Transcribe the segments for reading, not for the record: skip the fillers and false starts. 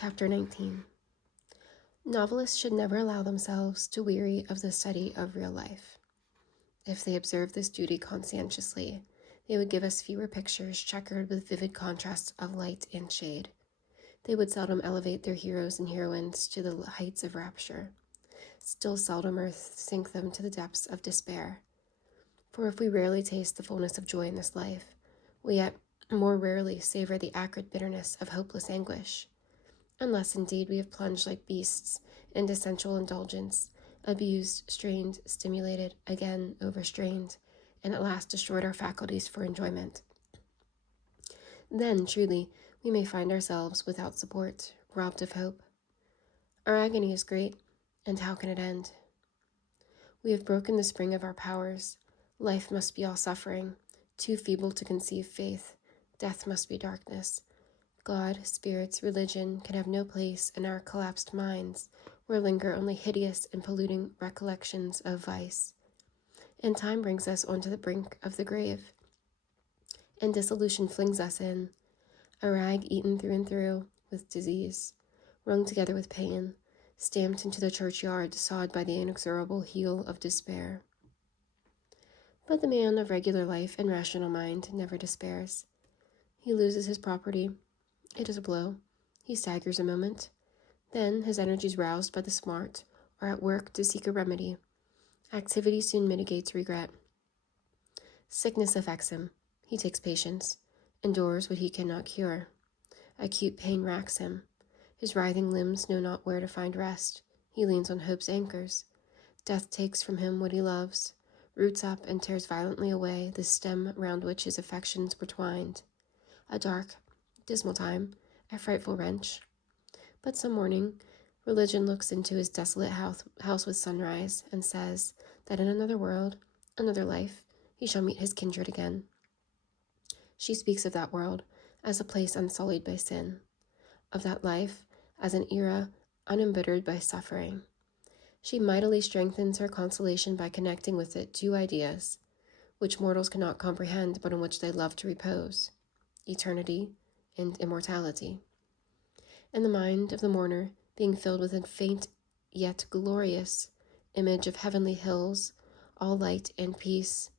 Chapter 19. Novelists should never allow themselves to weary of the study of real life. If they observe this duty conscientiously, they would give us fewer pictures checkered with vivid contrasts of light and shade. They would seldom elevate their heroes and heroines to the heights of rapture, still seldomer sink them to the depths of despair. For if we rarely taste the fullness of joy in this life, we yet more rarely savor the acrid bitterness of hopeless anguish. Unless indeed we have plunged like beasts into sensual indulgence, abused, strained, stimulated, again overstrained, and at last destroyed our faculties for enjoyment. Then, truly, we may find ourselves without support, robbed of hope. Our agony is great, and how can it end? We have broken the spring of our powers. Life must be all suffering, too feeble to conceive faith. Death must be darkness. God, spirits, religion can have no place in our collapsed minds, where linger only hideous and polluting recollections of vice. And time brings us onto the brink of the grave, and dissolution flings us in, a rag eaten through and through with disease, wrung together with pain, stamped into the churchyard, sawed by the inexorable heel of despair. But the man of regular life and rational mind never despairs. He loses his property. It is a blow. He staggers a moment. Then, his energies roused by the smart, are at work to seek a remedy. Activity soon mitigates regret. Sickness affects him. He takes patience, endures what he cannot cure. Acute pain racks him. His writhing limbs know not where to find rest. He leans on hope's anchors. Death takes from him what he loves, roots up and tears violently away the stem round which his affections were twined. A dark, dismal time, a frightful wrench. But some morning, religion looks into his desolate house with sunrise and says that in another world, another life, he shall meet his kindred again. She speaks of that world as a place unsullied by sin, of that life as an era unembittered by suffering. She mightily strengthens her consolation by connecting with it two ideas, which mortals cannot comprehend but on which they love to repose: eternity and immortality. And the mind of the mourner, being filled with a faint yet glorious image of heavenly hills, all light and peace,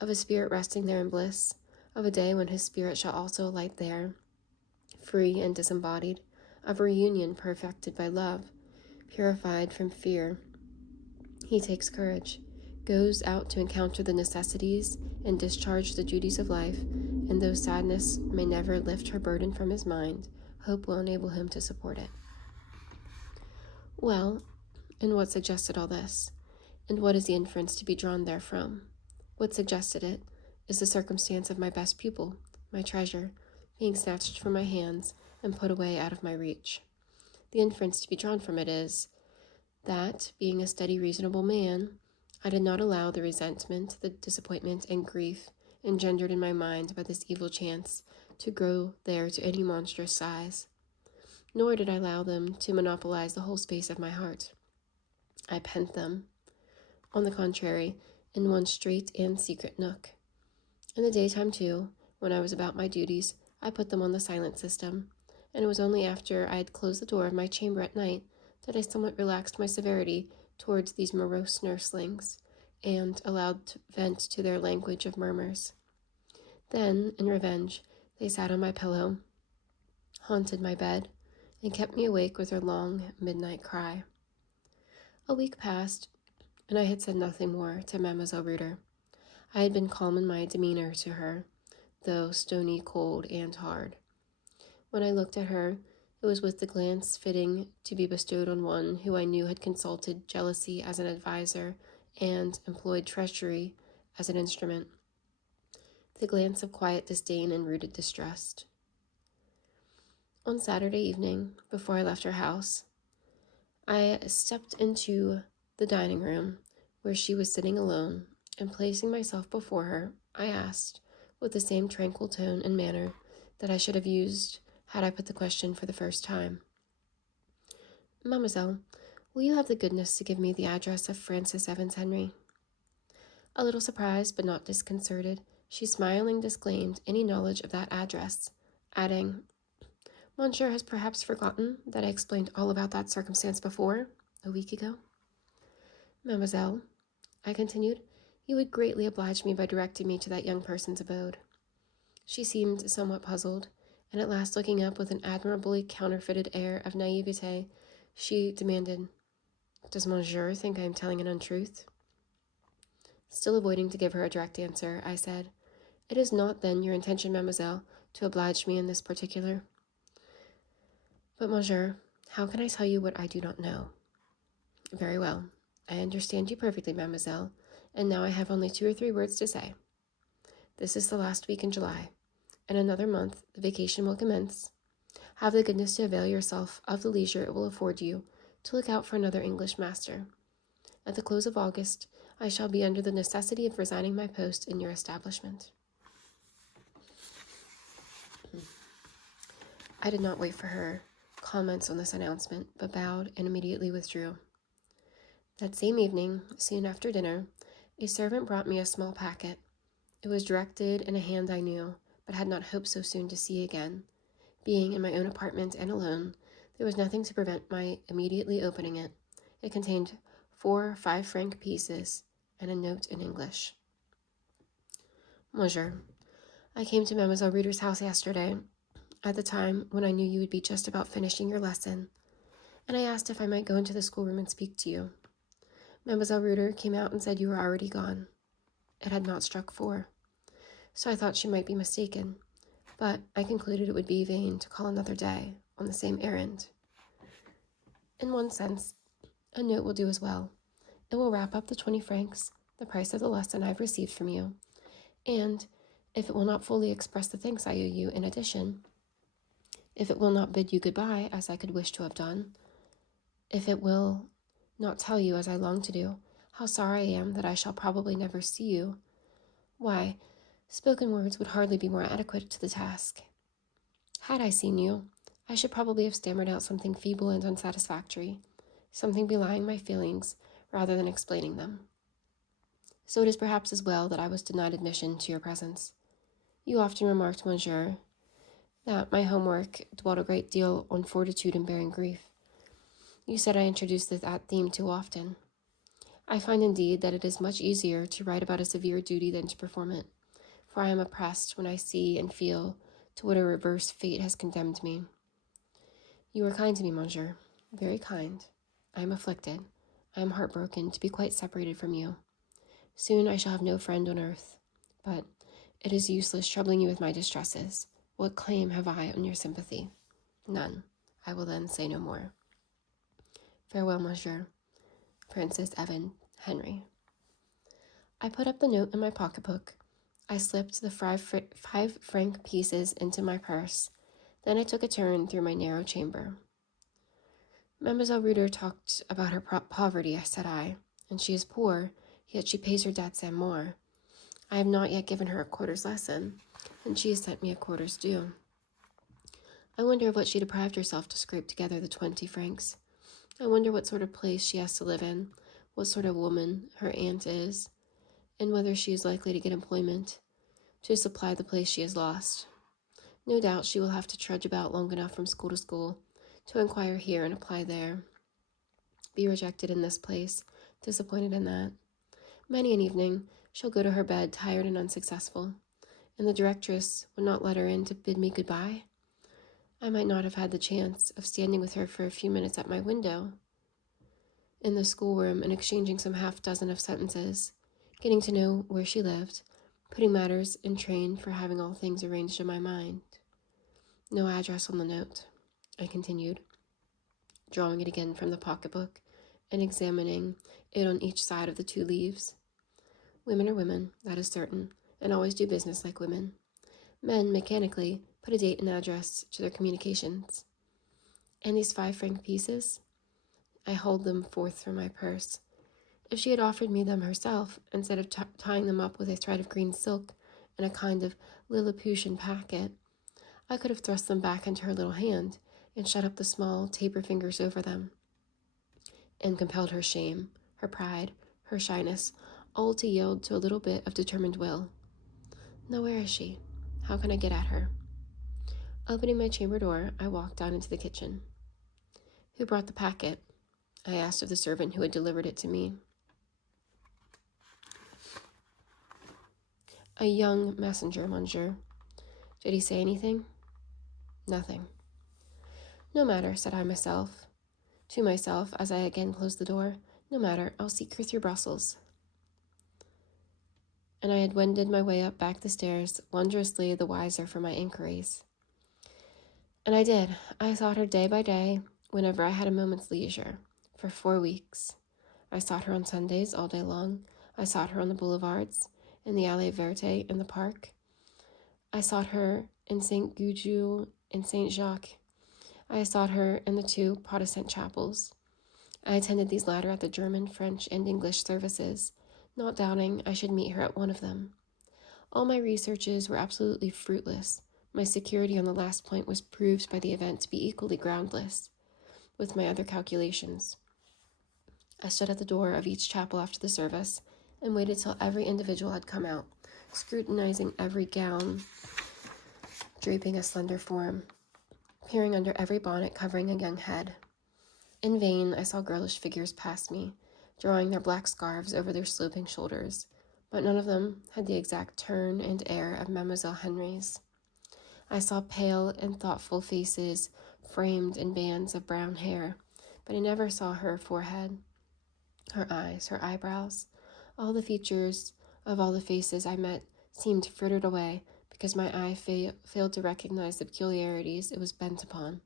of a spirit resting there in bliss, of a day when his spirit shall also alight there, free and disembodied, of a reunion perfected by love, purified from fear, he takes courage, goes out to encounter the necessities and discharge the duties of life, and though sadness may never lift her burden from his mind, hope will enable him to support it. Well, and what suggested all this? And what is the inference to be drawn therefrom? What suggested it is the circumstance of my best pupil, my treasure, being snatched from my hands and put away out of my reach. The inference to be drawn from it is that, being a steady, reasonable man, I did not allow the resentment, the disappointment, and grief engendered in my mind by this evil chance to grow there to any monstrous size. Nor did I allow them to monopolize the whole space of my heart. I pent them, on the contrary, in one straight and secret nook. In the daytime, too, when I was about my duties, I put them on the silent system, and it was only after I had closed the door of my chamber at night that I somewhat relaxed my severity towards these morose nurslings, and allowed vent to their language of murmurs. Then, in revenge, they sat on my pillow, haunted my bed, and kept me awake with their long midnight cry. A week passed, and I had said nothing more to Mademoiselle Reuter. I had been calm in my demeanor to her, though stony, cold, and hard. When I looked at her, it was with the glance fitting to be bestowed on one who I knew had consulted jealousy as an adviser and employed treachery as an instrument. The glance of quiet disdain and rooted distrust. On Saturday evening, before I left her house, I stepped into the dining room where she was sitting alone, and placing myself before her, I asked, with the same tranquil tone and manner that I should have used had I put the question for the first time: "Mademoiselle, will you have the goodness to give me the address of Francis Evans Henry?" A little surprised, but not disconcerted, she smilingly disclaimed any knowledge of that address, adding, Monsieur has perhaps forgotten that I explained all about that circumstance before, a week ago. Mademoiselle, I continued, you would greatly oblige me by directing me to that young person's abode. She seemed somewhat puzzled, and at last looking up with an admirably counterfeited air of naivete, she demanded, Does Monsieur think I am telling an untruth? Still avoiding to give her a direct answer, I said, It is not, then, your intention, mademoiselle, to oblige me in this particular? But, Monsieur, how can I tell you what I do not know? Very well. I understand you perfectly, mademoiselle, and now I have only 2 or 3 words to say. This is the last week in July. In another month, the vacation will commence. Have the goodness to avail yourself of the leisure it will afford you to look out for another English master. At the close of August, I shall be under the necessity of resigning my post in your establishment. I did not wait for her comments on this announcement, but bowed and immediately withdrew. That same evening, soon after dinner, a servant brought me a small packet. It was directed in a hand I knew, but had not hoped so soon to see again. Being in my own apartment and alone, there was nothing to prevent my immediately opening it. It contained 4 5-franc pieces and a note in English. Monsieur, I came to Mademoiselle Reuter's house yesterday, at the time when I knew you would be just about finishing your lesson, and I asked if I might go into the schoolroom and speak to you. Mademoiselle Reuter came out and said you were already gone. It had not struck 4, so I thought she might be mistaken, but I concluded it would be vain to call another day on the same errand. In one sense, a note will do as well. It will wrap up the 20 francs, the price of the lesson I've received from you, and, if it will not fully express the thanks I owe you in addition, if it will not bid you goodbye as I could wish to have done, if it will not tell you, as I long to do, how sorry I am that I shall probably never see you, why, spoken words would hardly be more adequate to the task. Had I seen you, I should probably have stammered out something feeble and unsatisfactory, something belying my feelings rather than explaining them. So it is perhaps as well that I was denied admission to your presence. You often remarked, Monsieur, that my homework dwelt a great deal on fortitude and bearing grief. You said I introduced that theme too often. I find indeed that it is much easier to write about a severe duty than to perform it, for I am oppressed when I see and feel to what a reverse fate has condemned me. You are kind to me, Monsieur, very kind. I am afflicted. I am heartbroken to be quite separated from you. Soon I shall have no friend on earth, but it is useless troubling you with my distresses. What claim have I on your sympathy? None. I will then say no more. Farewell, Monsieur. Princess Evan Henry. I put up the note in my pocketbook. I slipped the 5-franc pieces into my purse. Then I took a turn through my narrow chamber. Mademoiselle Reuter talked about her poverty, said I, and she is poor, yet she pays her debts and more. I have not yet given her a quarter's lesson, and she has sent me a quarter's due. I wonder of what she deprived herself to scrape together the 20 francs. I wonder what sort of place she has to live in, what sort of woman her aunt is, and whether she is likely to get employment to supply the place she has lost. No doubt she will have to trudge about long enough from school to school, to inquire here and apply there, be rejected in this place, disappointed in that. Many an evening she'll go to her bed tired and unsuccessful, and the directress would not let her in to bid me goodbye. I might not have had the chance of standing with her for a few minutes at my window in the schoolroom and exchanging some half-dozen of sentences, getting to know where she lived, putting matters in train for having all things arranged in my mind. No address on the note, I continued, drawing it again from the pocketbook and examining it on each side of the 2 leaves. Women are women, that is certain, and always do business like women. Men, mechanically, put a date and address to their communications. And these 5-franc pieces? I hauled them forth from my purse. If she had offered me them herself, instead of tying them up with a thread of green silk in a kind of Lilliputian packet, I could have thrust them back into her little hand and shut up the small, taper fingers over them, and compelled her shame, her pride, her shyness, all to yield to a little bit of determined will. Now where is she? How can I get at her? Opening my chamber door, I walked down into the kitchen. "Who brought the packet?" I asked of the servant who had delivered it to me. "A young messenger, monsieur." "Did he say anything?" "Nothing." "No matter," said I to myself as I again closed the door. "No matter, I'll seek her through Brussels." And I had wended my way up back the stairs, wondrously the wiser for my inquiries. And I did. I sought her day by day, whenever I had a moment's leisure, for 4 weeks. I sought her on Sundays all day long. I sought her on the boulevards, in the Allée Verte, in the park. I sought her in St. Gudule, in St. Jacques. I sought her in the 2 Protestant chapels. I attended these latter at the German, French, and English services, not doubting I should meet her at one of them. All my researches were absolutely fruitless. My security on the last point was proved by the event to be equally groundless with my other calculations. I stood at the door of each chapel after the service and waited till every individual had come out, scrutinizing every gown draping a slender form, peering under every bonnet covering a young head. In vain I saw girlish figures pass me, drawing their black scarves over their sloping shoulders, but none of them had the exact turn and air of Mademoiselle Henry's. I saw pale and thoughtful faces framed in bands of brown hair, but I never saw her forehead, her eyes, her eyebrows. All the features of all the faces I met seemed frittered away because my eye failed to recognize the peculiarities it was bent upon.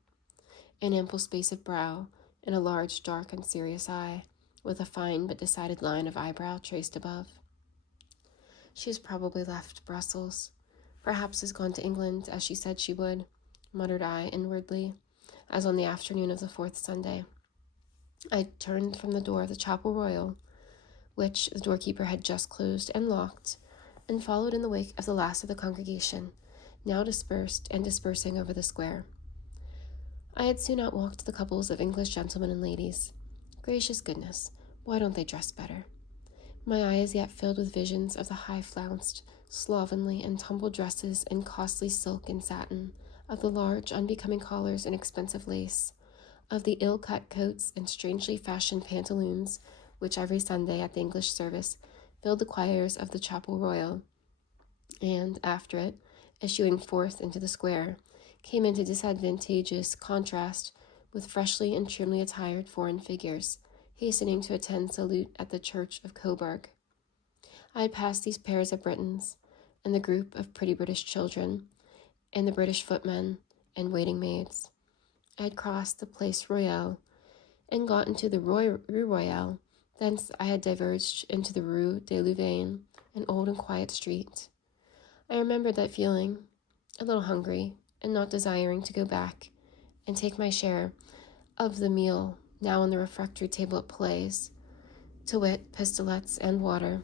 An ample space of brow, and a large, dark, and serious eye, with a fine but decided line of eyebrow traced above. "She has probably left Brussels. Perhaps has gone to England, as she said she would," muttered I inwardly, as on the afternoon of the 4th Sunday. I turned from the door of the Chapel Royal, which the doorkeeper had just closed and locked, and followed in the wake of the last of the congregation, now dispersed and dispersing over the square. I had soon outwalked the couples of English gentlemen and ladies. Gracious goodness, why don't they dress better? My eye is yet filled with visions of the high-flounced, slovenly, and tumbled dresses in costly silk and satin, of the large, unbecoming collars and expensive lace, of the ill-cut coats and strangely fashioned pantaloons which every Sunday at the English service filled the choirs of the Chapel Royal, and, after it, issuing forth into the square, came into disadvantageous contrast with freshly and trimly attired foreign figures, hastening to attend salute at the church of Coburg. I had passed these pairs of Britons, and the group of pretty British children, and the British footmen and waiting maids. I had crossed the Place Royale, and got into the Rue Royale. Thence I had diverged into the Rue de Louvain, an old and quiet street. I remembered that feeling, a little hungry, and not desiring to go back and take my share of the meal now on the refectory table at Palais, to wit, pistolets and water.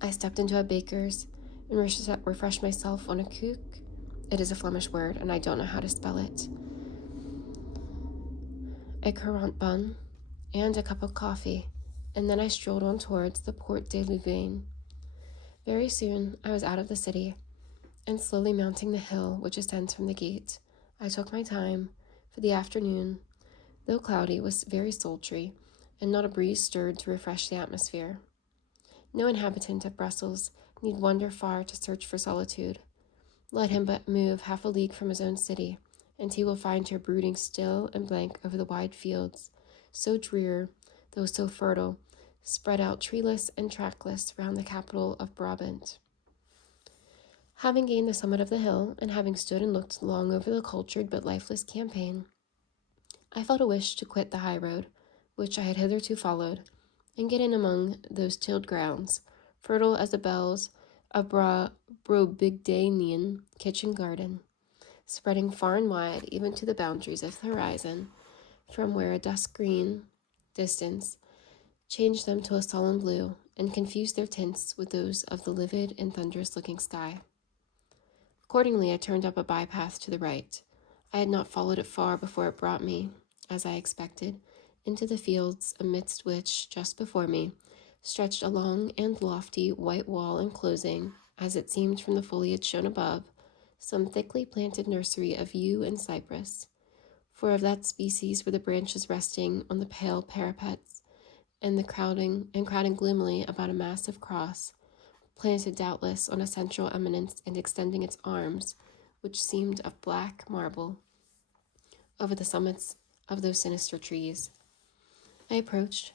I stepped into a baker's and refreshed myself on a koek. It is a Flemish word, and I don't know how to spell it. A currant bun, and a cup of coffee, and then I strolled on towards the Porte de Louvain. Very soon I was out of the city, and slowly mounting the hill which ascends from the gate, I took my time, for the afternoon, though cloudy, was very sultry, and not a breeze stirred to refresh the atmosphere. No inhabitant of Brussels need wander far to search for solitude. Let him but move half a league from his own city, and he will find her brooding still and blank over the wide fields, so drear, though so fertile, spread out treeless and trackless round the capital of Brabant. Having gained the summit of the hill, and having stood and looked long over the cultured but lifeless campaign, I felt a wish to quit the high road, which I had hitherto followed, and get in among those tilled grounds, fertile as the bells of Brobigdanian kitchen garden, spreading far and wide, even to the boundaries of the horizon, from where a dusk green distance changed them to a solemn blue, and confused their tints with those of the livid and thunderous-looking sky. Accordingly, I turned up a bypath to the right. I had not followed it far before it brought me, as I expected, into the fields, amidst which, just before me, stretched a long and lofty white wall enclosing, as it seemed from the foliage shown above, some thickly planted nursery of yew and cypress, for of that species were the branches resting on the pale parapets, and crowding gloomily about a massive cross, planted doubtless on a central eminence and extending its arms, which seemed of black marble, over the summits of those sinister trees. I approached,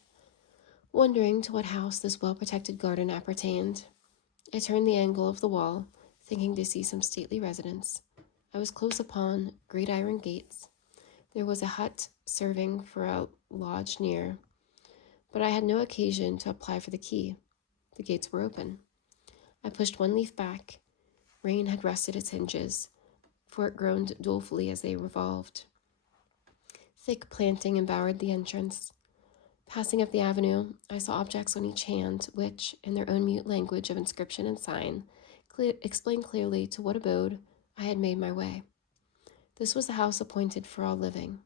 wondering to what house this well-protected garden appertained. I turned the angle of the wall, thinking to see some stately residence. I was close upon great iron gates. There was a hut serving for a lodge near, but I had no occasion to apply for the key. The gates were open. I pushed one leaf back. Rain had rusted its hinges, for it groaned dolefully as they revolved. Thick planting embowered the entrance. Passing up the avenue, I saw objects on each hand, which, in their own mute language of inscription and sign, explained clearly to what abode I had made my way. This was the house appointed for all living.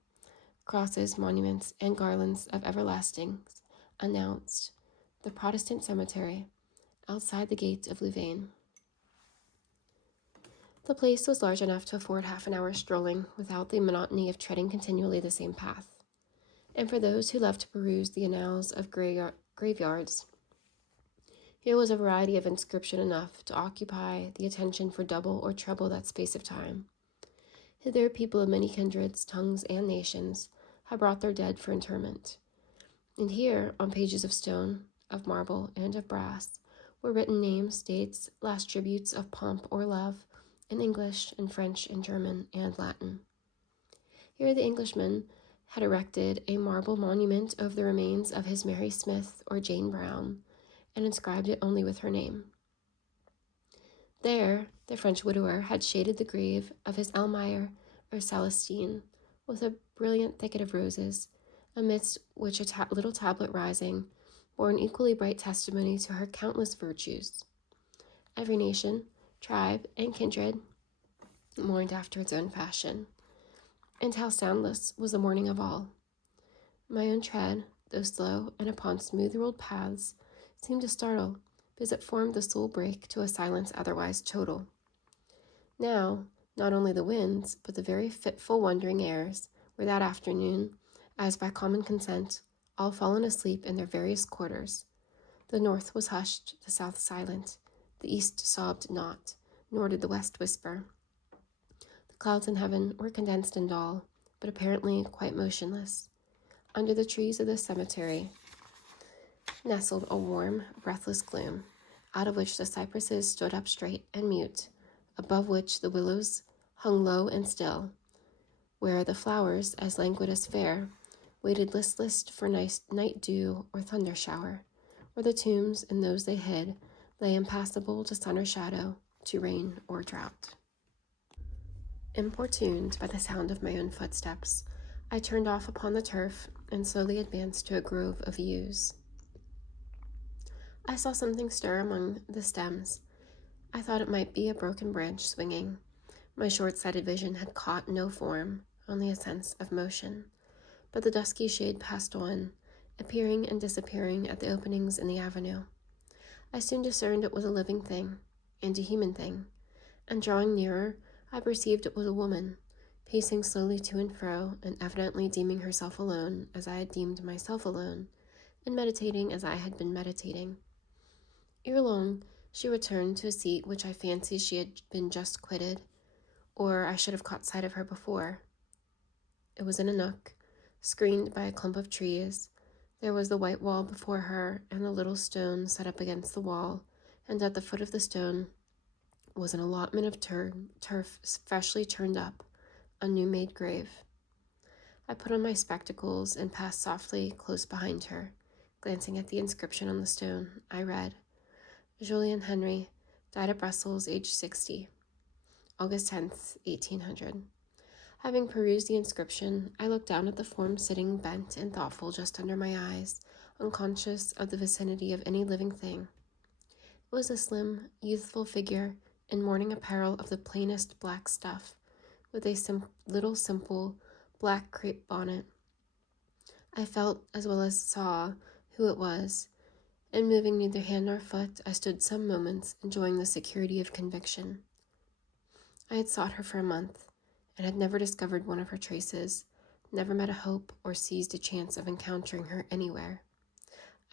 Crosses, monuments, and garlands of everlastings announced the Protestant cemetery outside the gate of Louvain. The place was large enough to afford half an hour's strolling without the monotony of treading continually the same path. And for those who loved to peruse the annals of graveyards, here was a variety of inscription enough to occupy the attention for double or treble that space of time. Hither people of many kindreds, tongues, and nations had brought their dead for interment. And here, on pages of stone, of marble, and of brass, were written names, dates, last tributes of pomp or love, in English and French and German and Latin. Here the Englishman had erected a marble monument over the remains of his Mary Smith or Jane Brown, and inscribed it only with her name. There, the French widower had shaded the grave of his Elmire or Celestine with a brilliant thicket of roses, amidst which a little tablet rising bore an equally bright testimony to her countless virtues. Every nation, tribe, and kindred mourned after its own fashion, and how soundless was the mourning of all. My own tread, though slow and upon smooth-rolled paths, seemed to startle, because it formed the sole break to a silence otherwise total. Now, not only the winds, but the very fitful wandering airs were that afternoon, as by common consent, all fallen asleep in their various quarters. The north was hushed, the south silent, the east sobbed not, nor did the west whisper. The clouds in heaven were condensed and dull, but apparently quite motionless. Under the trees of the cemetery nestled a warm, breathless gloom, out of which the cypresses stood up straight and mute, above which the willows hung low and still, where the flowers, as languid as fair, waited listless for night dew or thunder shower, where the tombs and those they hid lay impassable to sun or shadow, to rain or drought. Importuned by the sound of my own footsteps, I turned off upon the turf and slowly advanced to a grove of yews. I saw something stir among the stems. I thought it might be a broken branch swinging. My short-sighted vision had caught no form, only a sense of motion. But the dusky shade passed on, appearing and disappearing at the openings in the avenue. I soon discerned it was a living thing, and a human thing, and drawing nearer, I perceived it was a woman, pacing slowly to and fro, and evidently deeming herself alone as I had deemed myself alone, and meditating as I had been meditating. Ere long, she returned to a seat which I fancied she had been just quitted, or I should have caught sight of her before. It was in a nook, screened by a clump of trees. There was the white wall before her, and a little stone set up against the wall, and at the foot of the stone was an allotment of turf freshly turned up, a new-made grave. I put on my spectacles and passed softly close behind her. Glancing at the inscription on the stone, I read, Julien Henry, died at Brussels, aged 60, August 10th, 1800. Having perused the inscription, I looked down at the form sitting bent and thoughtful just under my eyes, unconscious of the vicinity of any living thing. It was a slim, youthful figure in mourning apparel of the plainest black stuff, with a little simple black crepe bonnet. I felt, as well as saw, who it was, and moving neither hand nor foot, I stood some moments enjoying the security of conviction. I had sought her for a month, and had never discovered one of her traces, never met a hope or seized a chance of encountering her anywhere.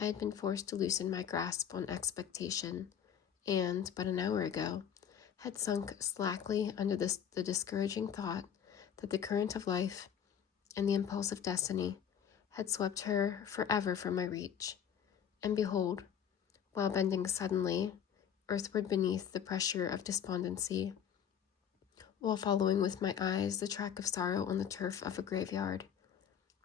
I had been forced to loosen my grasp on expectation, and, but an hour ago, had sunk slackly under the discouraging thought that the current of life and the impulse of destiny had swept her forever from my reach. And behold, while bending suddenly earthward beneath the pressure of despondency, while following with my eyes the track of sorrow on the turf of a graveyard,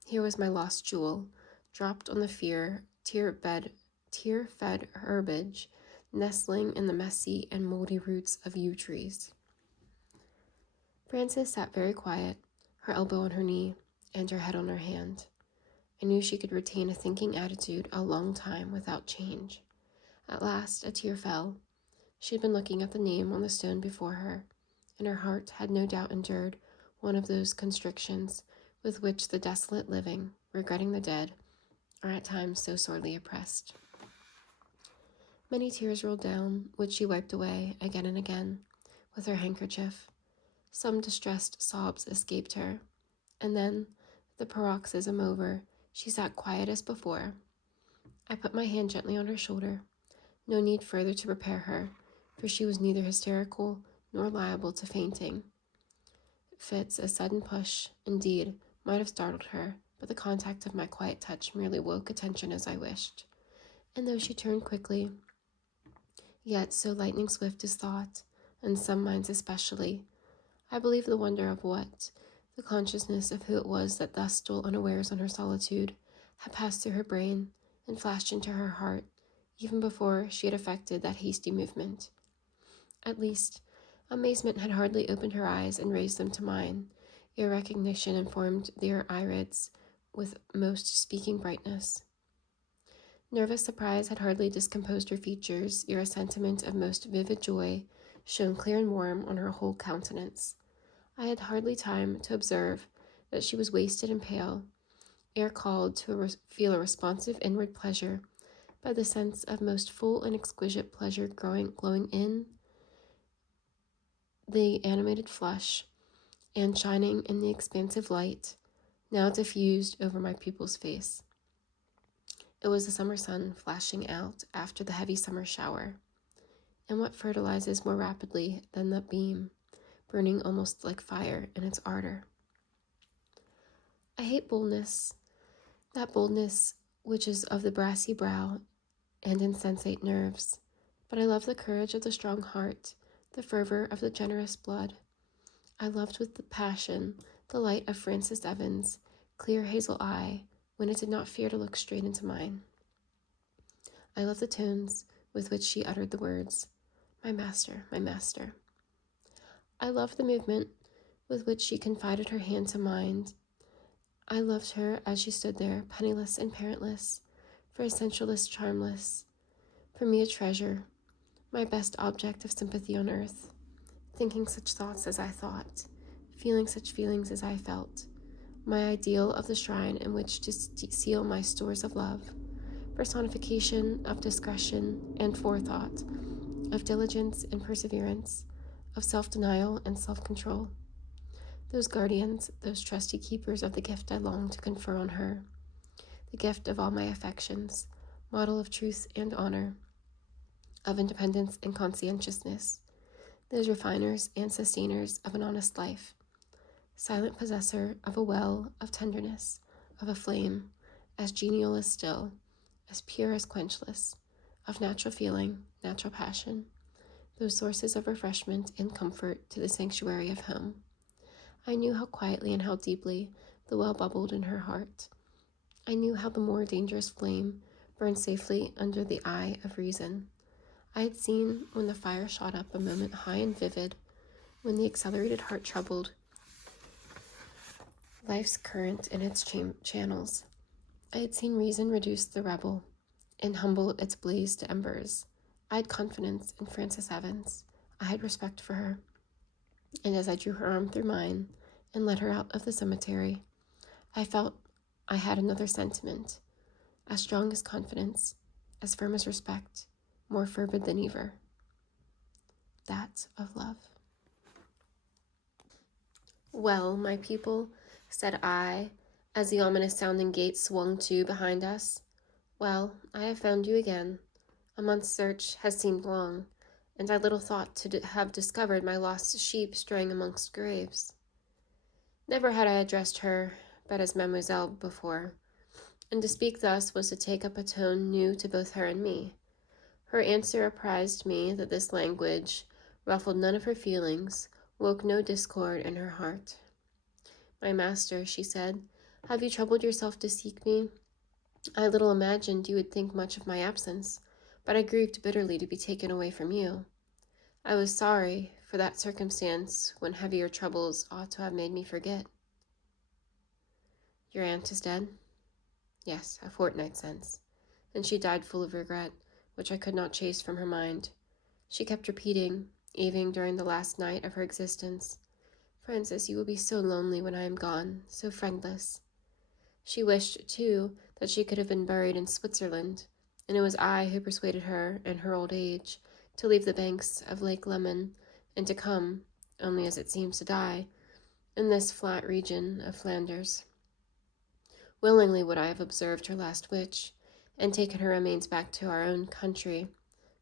here was my lost jewel, dropped on the tear-fed herbage, nestling in the messy and moldy roots of yew trees. Frances sat very quiet, her elbow on her knee and her head on her hand. I knew she could retain a thinking attitude a long time without change. At last a tear fell. She had been looking at the name on the stone before her, and her heart had no doubt endured one of those constrictions with which the desolate living, regretting the dead, are at times so sorely oppressed. Many tears rolled down, which she wiped away again and again with her handkerchief. Some distressed sobs escaped her, and then, the paroxysm over, she sat quiet as before. I put my hand gently on her shoulder. No need further to prepare her, for she was neither hysterical nor liable to fainting. Fits, a sudden push, indeed, might have startled her, but the contact of my quiet touch merely woke attention as I wished. And though she turned quickly, yet so lightning swift is thought, and some minds especially, I believe the wonder of what, the consciousness of who it was that thus stole unawares on her solitude, had passed through her brain and flashed into her heart, even before she had effected that hasty movement. At least, amazement had hardly opened her eyes and raised them to mine, ere recognition informed their irids with most speaking brightness. Nervous surprise had hardly discomposed her features, ere a sentiment of most vivid joy shone clear and warm on her whole countenance. I had hardly time to observe that she was wasted and pale, ere called to feel a responsive inward pleasure by the sense of most full and exquisite pleasure glowing in the animated flush and shining in the expansive light now diffused over my pupil's face. It was the summer sun flashing out after the heavy summer shower, and what fertilizes more rapidly than the beam, burning almost like fire in its ardor. I hate boldness, that boldness which is of the brassy brow and insensate nerves, but I love the courage of the strong heart, the fervor of the generous blood. I loved with the passion the light of Frances Evans' clear hazel eye when it did not fear to look straight into mine. I loved the tones with which she uttered the words, "My master, my master." I loved the movement with which she confided her hand to mine. I loved her as she stood there, penniless and parentless, for a sensualist charmless, for me a treasure, my best object of sympathy on earth, thinking such thoughts as I thought, feeling such feelings as I felt, my ideal of the shrine in which to seal my stores of love, personification of discretion and forethought, of diligence and perseverance, of self-denial and self-control. Those guardians, those trusty keepers of the gift I longed to confer on her, the gift of all my affections, model of truth and honor, of independence and conscientiousness, those refiners and sustainers of an honest life, silent possessor of a well of tenderness, of a flame, as genial as still, as pure as quenchless, of natural feeling, natural passion, those sources of refreshment and comfort to the sanctuary of home. I knew how quietly and how deeply the well bubbled in her heart. I knew how the more dangerous flame burned safely under the eye of reason. I had seen when the fire shot up a moment high and vivid, when the accelerated heart troubled life's current in its channels. I had seen reason reduce the rebel and humble its blaze to embers. I had confidence in Frances Evans. I had respect for her. And as I drew her arm through mine and led her out of the cemetery, I felt I had another sentiment, as strong as confidence, as firm as respect, more fervid than ever, that of love. Well, my people, said I, as the ominous-sounding gate swung to behind us. Well, I have found you again. A month's search has seemed long, and I little thought to have discovered my lost sheep straying amongst graves. Never had I addressed her but as mademoiselle before, and to speak thus was to take up a tone new to both her and me. Her answer apprised me that this language ruffled none of her feelings, woke no discord in her heart. My master, she said, have you troubled yourself to seek me? I little imagined you would think much of my absence, but I grieved bitterly to be taken away from you. I was sorry for that circumstance when heavier troubles ought to have made me forget. Your aunt is dead? Yes, a fortnight since, and she died full of regret, which I could not chase from her mind. She kept repeating, even during the last night of her existence, Francis, you will be so lonely when I am gone, so friendless. She wished, too, that she could have been buried in Switzerland, and it was I who persuaded her, in her old age, to leave the banks of Lake Leman, and to come, only as it seems to die, in this flat region of Flanders. Willingly would I have observed her last wish, and taken her remains back to our own country,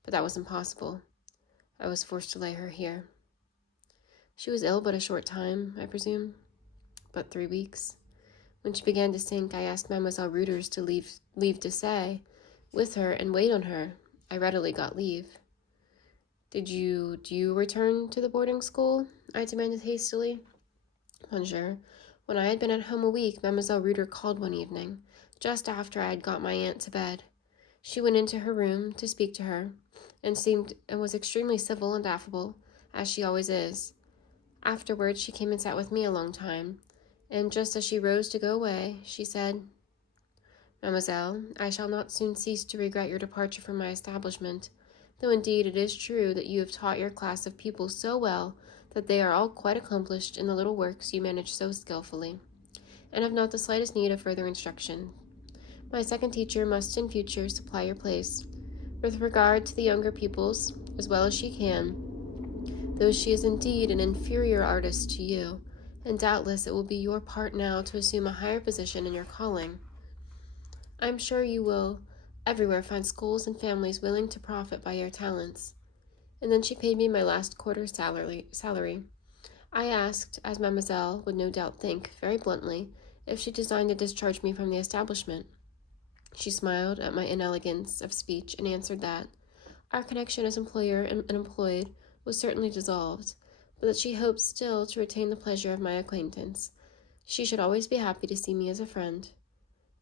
but that was impossible. I was forced to lay her here. She was ill but a short time, I presume, but 3 weeks. When she began to sink, I asked Mademoiselle Reuters to leave to say with her and wait on her. I readily got leave. Do you return to the boarding school? I demanded hastily. Monsieur, when I had been at home a week, Mademoiselle Reuter called one evening, just after I had got my aunt to bed. She went into her room to speak to her, and was extremely civil and affable, as she always is. Afterwards, she came and sat with me a long time, and just as she rose to go away, she said, Mademoiselle, I shall not soon cease to regret your departure from my establishment, though indeed it is true that you have taught your class of pupils so well that they are all quite accomplished in the little works you manage so skillfully, and have not the slightest need of further instruction. My second teacher must in future supply your place. With regard to the younger pupils, as well as she can, though she is indeed an inferior artist to you, and doubtless it will be your part now to assume a higher position in your calling. I am sure you will everywhere find schools and families willing to profit by your talents. And then she paid me my last quarter's salary. I asked, as mademoiselle would no doubt think, very bluntly, if she designed to discharge me from the establishment. She smiled at my inelegance of speech and answered that our connection as employer and employed was certainly dissolved, but that she hoped still to retain the pleasure of my acquaintance. She should always be happy to see me as a friend.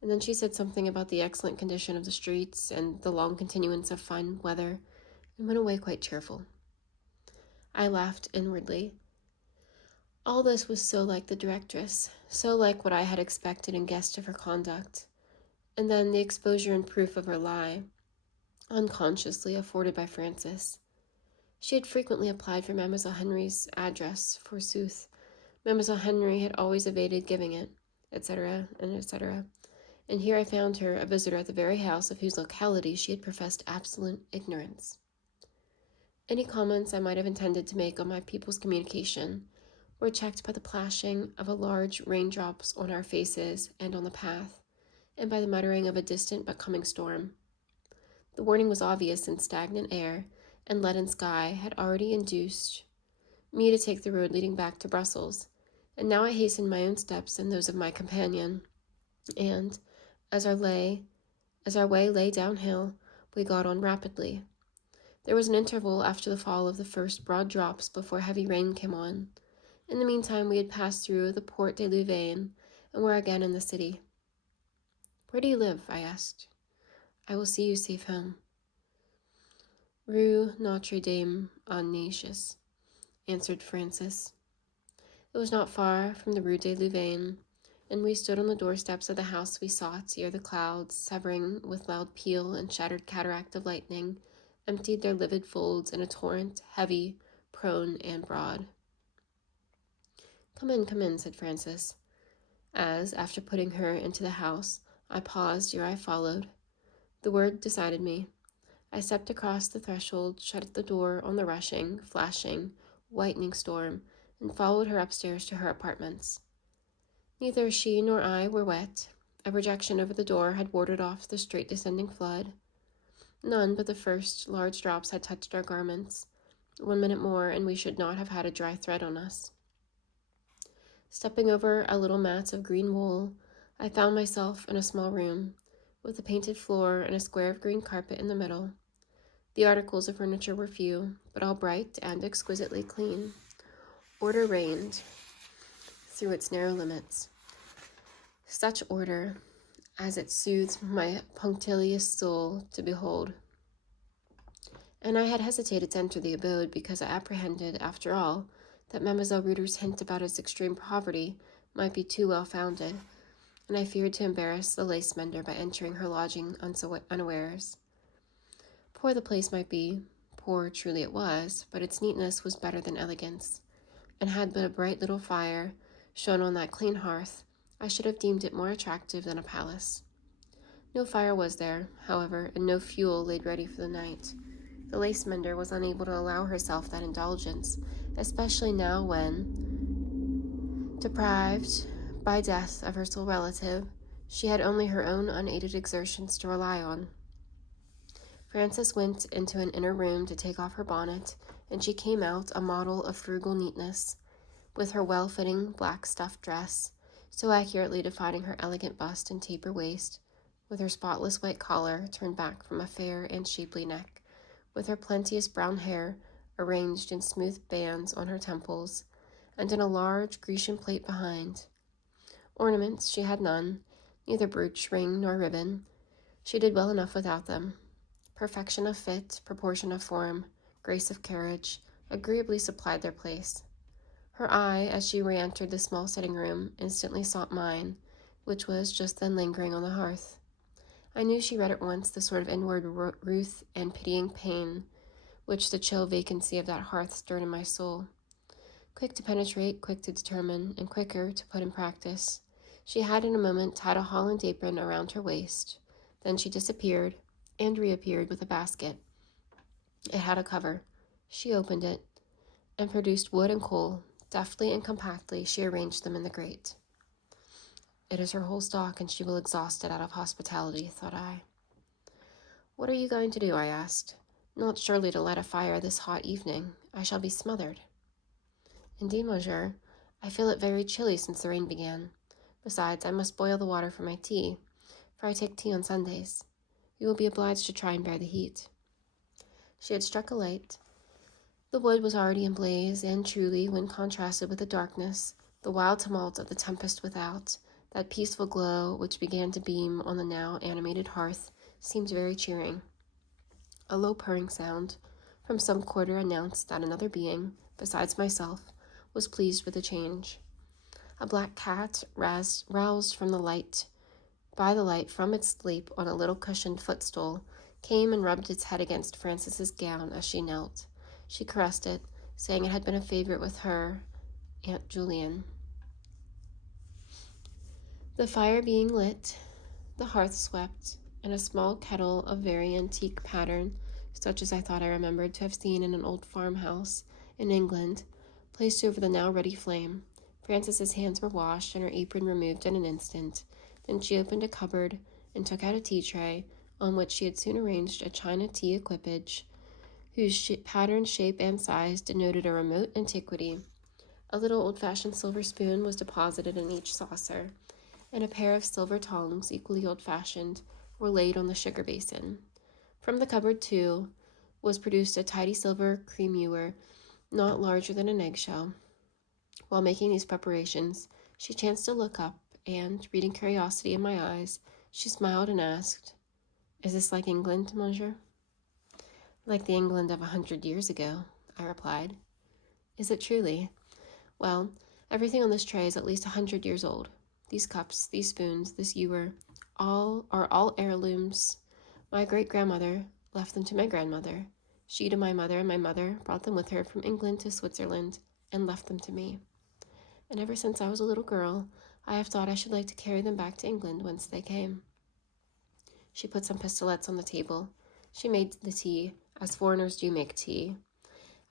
And then she said something about the excellent condition of the streets and the long continuance of fine weather, and went away quite cheerful. I laughed inwardly. All this was so like the directress, so like what I had expected and guessed of her conduct, and then the exposure and proof of her lie, unconsciously afforded by Francis. She had frequently applied for Mademoiselle Henry's address, forsooth. Mademoiselle Henry had always evaded giving it, etc., and here I found her a visitor at the very house of whose locality she had professed absolute ignorance. Any comments I might have intended to make on my people's communication were checked by the plashing of a large raindrops on our faces and on the path, and by the muttering of a distant but coming storm. The warning was obvious, since stagnant air and leaden sky had already induced me to take the road leading back to Brussels, and now I hastened my own steps and those of my companion, and, as our way lay downhill, we got on rapidly. There was an interval after the fall of the first broad drops before heavy rain came on. In the meantime, we had passed through the Porte de Louvain and were again in the city. Where do you live? I asked. I will see you safe home. Rue Notre Dame en Neches, answered Francis. It was not far from the Rue de Louvain, and we stood on the doorsteps of the house we sought ere the clouds, severing with loud peal and shattered cataract of lightning, emptied their livid folds in a torrent, heavy, prone, and broad. Come in, said Francis, as, after putting her into the house, I paused ere I followed. The word decided me. I stepped across the threshold, shut the door on the rushing, flashing, whitening storm, and followed her upstairs to her apartments. Neither she nor I were wet. A projection over the door had warded off the straight descending flood. None but the first large drops had touched our garments. 1 minute more, and we should not have had a dry thread on us. Stepping over a little mat of green wool, I found myself in a small room, with a painted floor and a square of green carpet in the middle. The articles of furniture were few, but all bright and exquisitely clean. Order reigned through its narrow limits. Such order as it soothed my punctilious soul to behold. And I had hesitated to enter the abode because I apprehended, after all, that Mademoiselle Reuter's hint about its extreme poverty might be too well founded, and I feared to embarrass the lace mender by entering her lodging unawares. Poor the place might be, poor truly it was, but its neatness was better than elegance, and had but a bright little fire shone on that clean hearth, I should have deemed it more attractive than a palace. No fire was there, however, and no fuel laid ready for the night. The lace mender was unable to allow herself that indulgence, especially now when, deprived by death of her sole relative, she had only her own unaided exertions to rely on. Frances went into an inner room to take off her bonnet, and she came out a model of frugal neatness, with her well-fitting black stuff dress, so accurately defining her elegant bust and taper waist, with her spotless white collar turned back from a fair and shapely neck, with her plenteous brown hair arranged in smooth bands on her temples, and in a large Grecian plait behind. Ornaments she had none, neither brooch, ring, nor ribbon. She did well enough without them. Perfection of fit, proportion of form, grace of carriage, agreeably supplied their place. Her eye, as she re-entered the small sitting-room, instantly sought mine, which was just then lingering on the hearth. I knew she read at once the sort of inward ruth and pitying pain which the chill vacancy of that hearth stirred in my soul. Quick to penetrate, quick to determine, and quicker to put in practice, she had in a moment tied a holland apron around her waist. Then she disappeared and reappeared with a basket. It had a cover. She opened it and produced wood and coal. Deftly and compactly she arranged them in the grate. It is her whole stock, and she will exhaust it out of hospitality, thought I. What are you going to do? I asked. Not surely to light a fire this hot evening. I shall be smothered. Indeed, monsieur, I feel it very chilly since the rain began. Besides, I must boil the water for my tea, for I take tea on Sundays. You will be obliged to try and bear the heat. She had struck a light. The wood was already in blaze, and truly, when contrasted with the darkness, the wild tumult of the tempest without, that peaceful glow which began to beam on the now animated hearth seemed very cheering. A low purring sound from some quarter announced that another being, besides myself, was pleased with the change. A black cat, roused from the light from its sleep on a little cushioned footstool, came and rubbed its head against Frances's gown as she knelt. She caressed it, saying it had been a favorite with her Aunt Julian. The fire being lit, the hearth swept, and a small kettle of very antique pattern, such as I thought I remembered to have seen in an old farmhouse in England, placed over the now ruddy flame. Frances's hands were washed and her apron removed in an instant. Then she opened a cupboard and took out a tea tray, on which she had soon arranged a china tea equipage, whose pattern, shape, and size denoted a remote antiquity. A little old-fashioned silver spoon was deposited in each saucer, and a pair of silver tongs, equally old-fashioned, were laid on the sugar basin. From the cupboard, too, was produced a tidy silver cream ewer, not larger than an eggshell. While making these preparations, she chanced to look up, and, reading curiosity in my eyes, she smiled and asked, "Is this like England, monsieur?" "Like the England of 100 years ago," I replied. "Is it truly? Well, everything on this tray is at least 100 years old. These cups, these spoons, this ewer, are all heirlooms. My great-grandmother left them to my grandmother. She to my mother, and my mother brought them with her from England to Switzerland and left them to me. And ever since I was a little girl, I have thought I should like to carry them back to England whence they came." She put some pistolets on the table. She made the tea, as foreigners do make tea,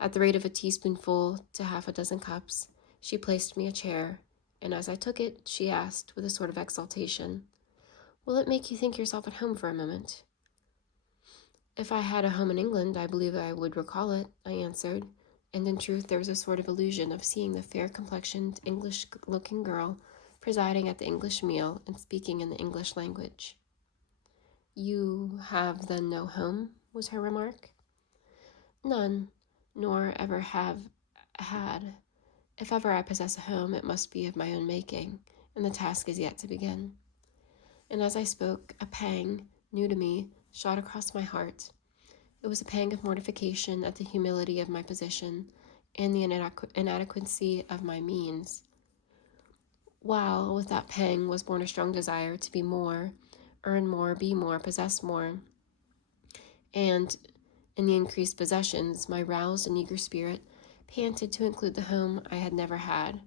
at the rate of a teaspoonful to half a dozen cups, She placed me a chair, and as I took it, she asked with a sort of exultation, "Will it make you think yourself at home for a moment?" "If I had a home in England, I believe I would recall it," I answered, and in truth there was a sort of illusion of seeing the fair-complexioned, English-looking girl presiding at the English meal and speaking in the English language. "You have, then, no home?" was her remark. "None, nor ever have had. If ever I possess a home, it must be of my own making, and the task is yet to begin." And as I spoke, a pang, new to me, shot across my heart. It was a pang of mortification at the humility of my position and the inadequacy of my means, while with that pang was born a strong desire to be more, earn more, be more, possess more. And in the increased possessions, my roused and eager spirit panted to include the home I had never had,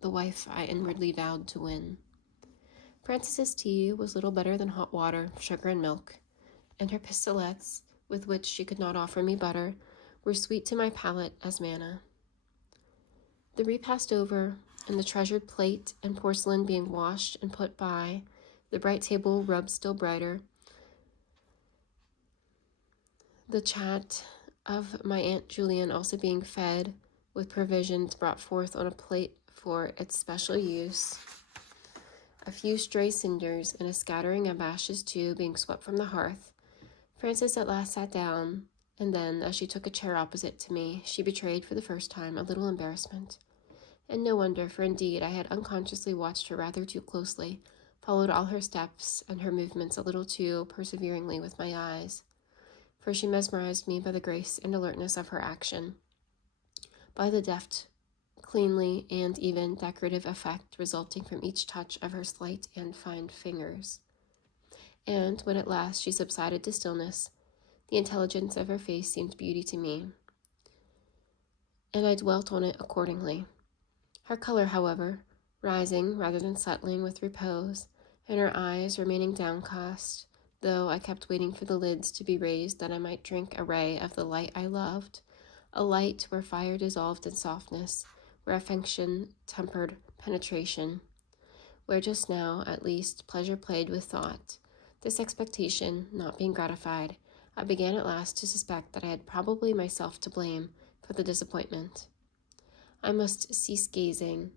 the wife I inwardly vowed to win. Frances's tea was little better than hot water, sugar, and milk, and her pistolets, with which she could not offer me butter, were sweet to my palate as manna. The repast over, and the treasured plate and porcelain being washed and put by, the bright table rubbed still brighter, the chat of my Aunt Julian also being fed, with provisions brought forth on a plate for its special use, a few stray cinders and a scattering of ashes too being swept from the hearth, Frances at last sat down, and then, as she took a chair opposite to me, she betrayed for the first time a little embarrassment. And no wonder, for indeed I had unconsciously watched her rather too closely, followed all her steps and her movements a little too perseveringly with my eyes, for she mesmerized me by the grace and alertness of her action, by the deft, cleanly, and even decorative effect resulting from each touch of her slight and fine fingers. And when at last she subsided to stillness, the intelligence of her face seemed beauty to me, and I dwelt on it accordingly. Her color, however, rising rather than settling with repose, and her eyes remaining downcast, though I kept waiting for the lids to be raised that I might drink a ray of the light I loved, a light where fire dissolved in softness, where affection tempered penetration, where just now, at least, pleasure played with thought. This expectation not being gratified, I began at last to suspect that I had probably myself to blame for the disappointment. I must cease gazing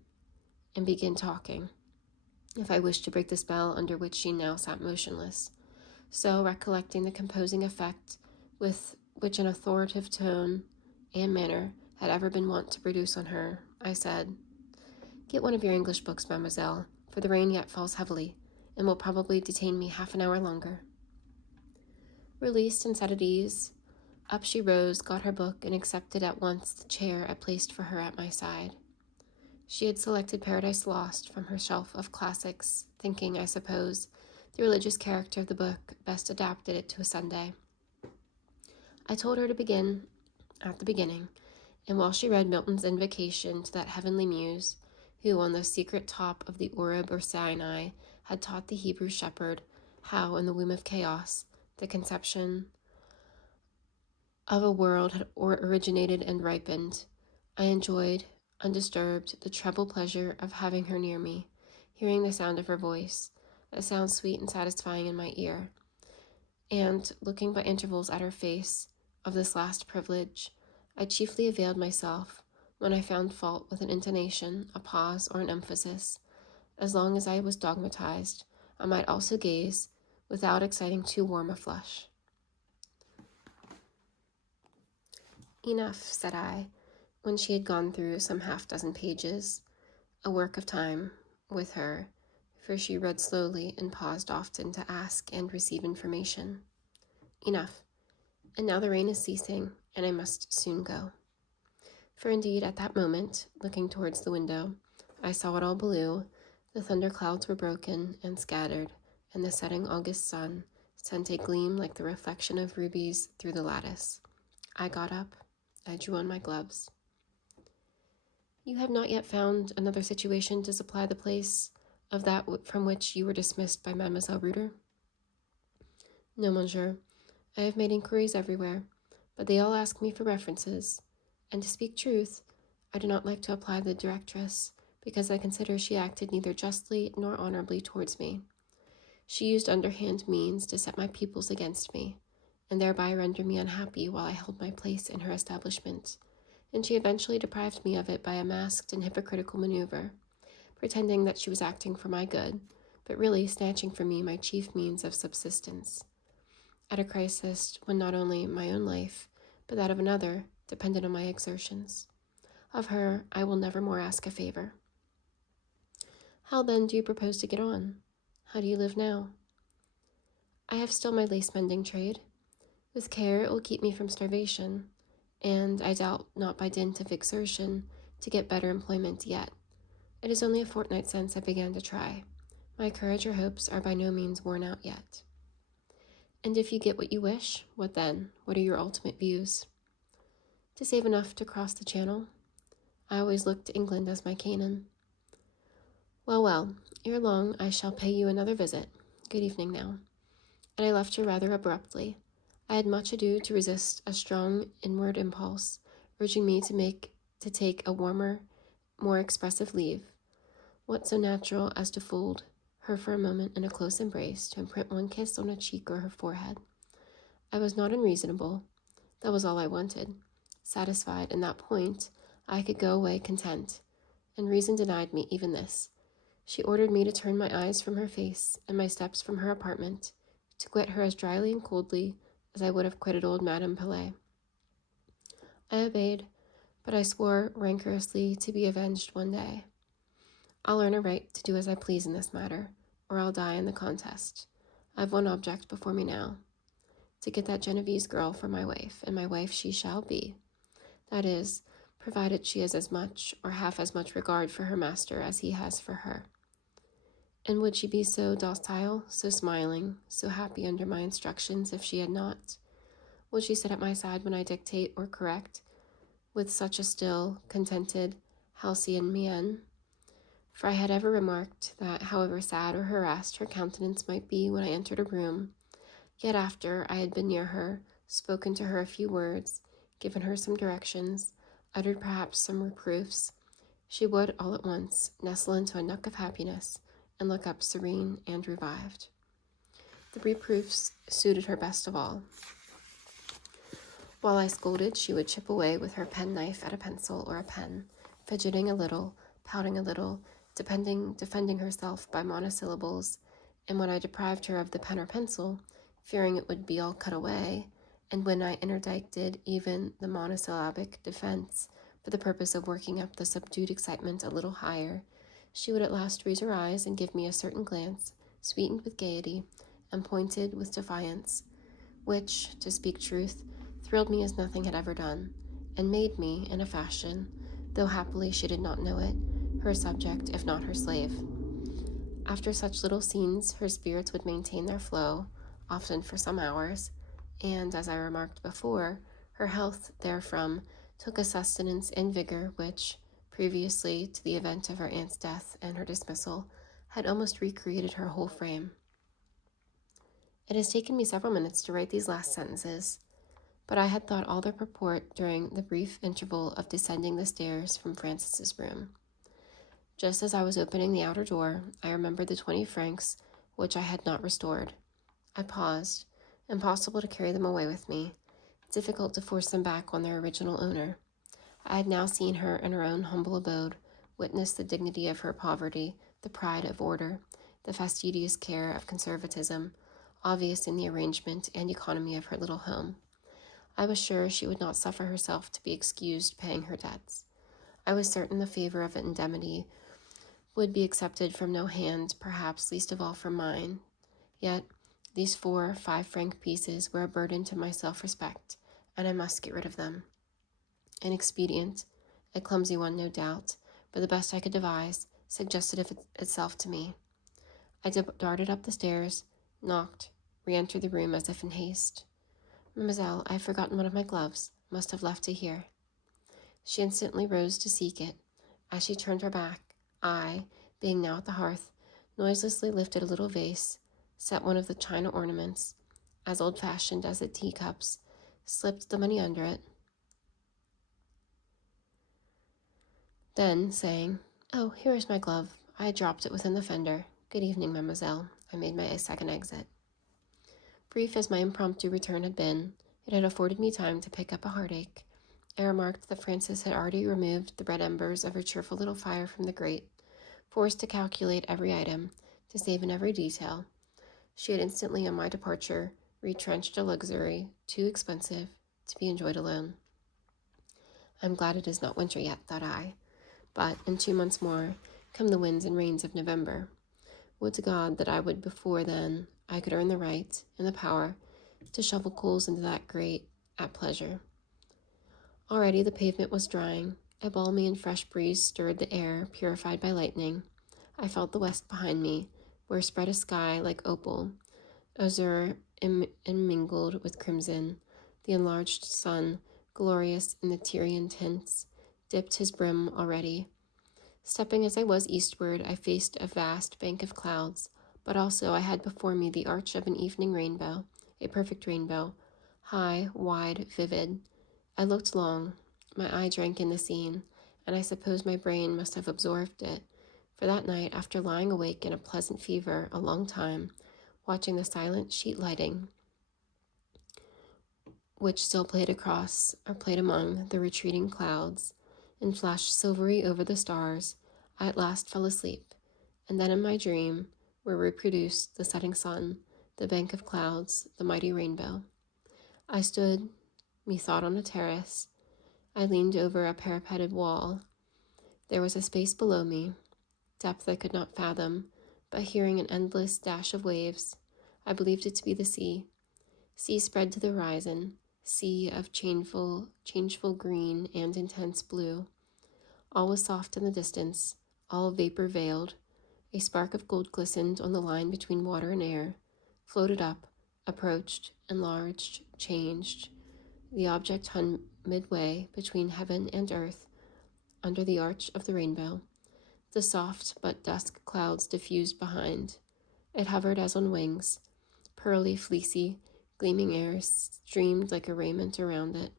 and begin talking, if I wished to break the spell under which she now sat motionless. So, recollecting the composing effect with which an authoritative tone and manner had ever been wont to produce on her, I said, "Get one of your English books, mademoiselle, for the rain yet falls heavily, and will probably detain me half an hour longer." Released and set at ease, up she rose, got her book, and accepted at once the chair I placed for her at my side. She had selected Paradise Lost from her shelf of classics, thinking, I suppose, the religious character of the book best adapted it to a Sunday. I told her to begin at the beginning, and while she read Milton's invocation to that heavenly muse, who on the secret top of the Oreb or Sinai had taught the Hebrew shepherd how in the womb of chaos the conception of a world had originated and ripened, I enjoyed, undisturbed, the treble pleasure of having her near me, hearing the sound of her voice, a sound sweet and satisfying in my ear, and, looking by intervals at her face, of this last privilege, I chiefly availed myself when I found fault with an intonation, a pause, or an emphasis. As long as I was dogmatized, I might also gaze, without exciting too warm a flush. "Enough," said I, when she had gone through some half-dozen pages, a work of time, with her, for she read slowly and paused often to ask and receive information. "Enough. And now the rain is ceasing, and I must soon go." For indeed, at that moment, looking towards the window, I saw it all blue, the thunder clouds were broken and scattered, and the setting August sun sent a gleam like the reflection of rubies through the lattice. I got up. I drew on my gloves. "You have not yet found another situation to supply the place of that from which you were dismissed by Mademoiselle Reuter?" "No, monsieur. I have made inquiries everywhere, but they all ask me for references, and to speak truth, I do not like to apply the directress, because I consider she acted neither justly nor honorably towards me. She used underhand means to set my pupils against me, and thereby render me unhappy while I held my place in her establishment, and she eventually deprived me of it by a masked and hypocritical maneuver, pretending that she was acting for my good, but really snatching from me my chief means of subsistence. At a crisis when not only my own life, but that of another, depended on my exertions. Of her, I will never more ask a favor. How then do you propose to get on? How do you live now? I have still my lace-mending trade. With care, it will keep me from starvation, and I doubt not by dint of exertion to get better employment yet. It is only a fortnight since I began to try. My courage or hopes are by no means worn out yet. And if you get what you wish, what then? What are your ultimate views? To save enough to cross the Channel. I always looked to England as my Canaan. Well, ere long I shall pay you another visit. Good evening now. And I left her rather abruptly. I had much ado to resist a strong inward impulse, urging me to take a warmer, more expressive leave. What so natural as to fold her for a moment in a close embrace, to imprint one kiss on a cheek or her forehead? I was not unreasonable. That was all I wanted. Satisfied in that point, I could go away content, and reason denied me even this. She ordered me to turn my eyes from her face and my steps from her apartment, to quit her as dryly and coldly as I would have quitted old Madame Pelet. I obeyed, but I swore rancorously to be avenged one day. I'll earn a right to do as I please in this matter, or I'll die in the contest. I've one object before me now, to get that Genevese girl for my wife, and my wife she shall be. That is, provided she has as much or half as much regard for her master as he has for her. And would she be so docile, so smiling, so happy under my instructions if she had not? Would she sit at my side when I dictate or correct, with such a still, contented, halcyon mien? For I had ever remarked that, however sad or harassed her countenance might be when I entered a room, yet after I had been near her, spoken to her a few words, given her some directions, uttered perhaps some reproofs, she would all at once nestle into a nook of happiness and look up serene and revived. The reproofs suited her best of all. While I scolded, she would chip away with her penknife at a pencil or a pen, fidgeting a little, pouting a little, defending herself by monosyllables, and when I deprived her of the pen or pencil, fearing it would be all cut away, and when I interdicted even the monosyllabic defense for the purpose of working up the subdued excitement a little higher, she would at last raise her eyes and give me a certain glance, sweetened with gaiety and pointed with defiance, which, to speak truth, thrilled me as nothing had ever done, and made me, in a fashion, though happily she did not know it, her subject, if not her slave. After such little scenes, her spirits would maintain their flow, often for some hours, and, as I remarked before, her health therefrom took a sustenance and vigor which, previously to the event of her aunt's death and her dismissal, had almost recreated her whole frame. It has taken me several minutes to write these last sentences, but I had thought all their purport during the brief interval of descending the stairs from Francis's room. Just as I was opening the outer door, I remembered the 20 francs which I had not restored. I paused. Impossible to carry them away with me, difficult to force them back on their original owner. I had now seen her in her own humble abode, witnessed the dignity of her poverty, the pride of order, the fastidious care of conservatism, obvious in the arrangement and economy of her little home. I was sure she would not suffer herself to be excused paying her debts. I was certain the favor of indemnity would be accepted from no hand, perhaps least of all from mine. Yet these 4 5-franc pieces were a burden to my self-respect, and I must get rid of them. An expedient, a clumsy one no doubt, but the best I could devise, suggested itself to me. I darted up the stairs, knocked, re-entered the room as if in haste. "Mademoiselle, I have forgotten one of my gloves. Must have left it here." She instantly rose to seek it. As she turned her back, I, being now at the hearth, noiselessly lifted a little vase, set one of the china ornaments, as old-fashioned as the teacups, slipped the money under it, Then, saying, "Oh, here is my glove. I had dropped it within the fender. Good evening, mademoiselle," I made my second exit. Brief as my impromptu return had been, it had afforded me time to pick up a heartache. I remarked that Frances had already removed the red embers of her cheerful little fire from the grate, forced to calculate every item, to save in every detail. She had instantly, on my departure, retrenched a luxury too expensive to be enjoyed alone. I'm glad it is not winter yet, thought I, but in 2 months more come the winds and rains of November. Would to God that I would before then I could earn the right and the power to shovel coals into that grate at pleasure. Already the pavement was drying. A balmy and fresh breeze stirred the air, purified by lightning. I felt the west behind me, where spread a sky like opal, azure mingled with crimson. The enlarged sun, glorious in the Tyrian tints, dipped his brim already. Stepping as I was eastward, I faced a vast bank of clouds, but also I had before me the arch of an evening rainbow, a perfect rainbow, high, wide, vivid. I looked long. My eye drank in the scene, and I suppose my brain must have absorbed it, for that night, after lying awake in a pleasant fever a long time, watching the silent sheet lighting, which still played among the retreating clouds, and flashed silvery over the stars, I at last fell asleep, and then in my dream were reproduced the setting sun, the bank of clouds, the mighty rainbow. I stood, methought, on a terrace. I leaned over a parapeted wall. There was a space below me, depth I could not fathom, but hearing an endless dash of waves, I believed it to be the sea. Sea spread to the horizon, sea of changeful green and intense blue. All was soft in the distance, all vapor veiled. A spark of gold glistened on the line between water and air, floated up, approached, enlarged, changed. The object hung midway between heaven and earth, under the arch of the rainbow. The soft but dusk clouds diffused behind. It hovered as on wings. Pearly, fleecy, gleaming air streamed like a raiment around it.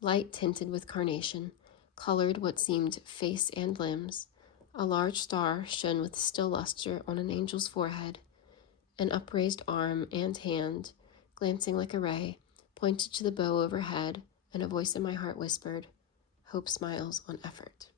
Light tinted with carnation, colored what seemed face and limbs. A large star shone with still luster on an angel's forehead. An upraised arm and hand, glancing like a ray, pointed to the bow overhead, and a voice in my heart whispered, "Hope smiles on effort."